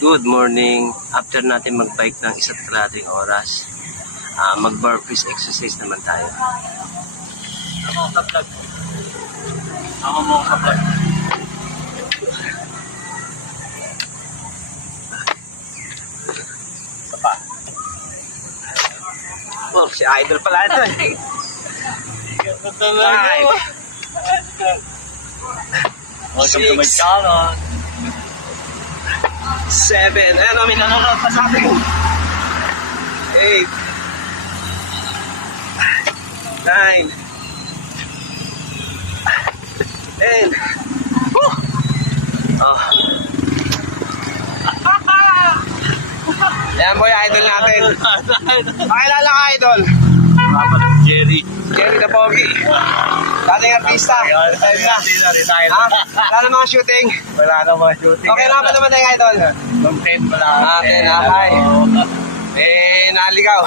Good morning. After natin mag-bike ng 1.5 oras, mag-burpees exercise naman tayo. Ako ka vlog. Ako mo ka vlog. Isa pa. Oh, si Idol pala ito eh. Ganda talaga. Welcome to my channel. 7. Ayan, may nanonood pa sa atin. 8. 9. 10. Woo! Oh. Ayan po yung idol natin. Pakilala ka, idol. Jerry. Jerry the Pogi. Dating artista. Retired. Wala na mga shooting. Wala na mga shooting. Okay na ba naman tayo, idol? Nung 10 wala. Ah, 10, okay. Eh, naligaw.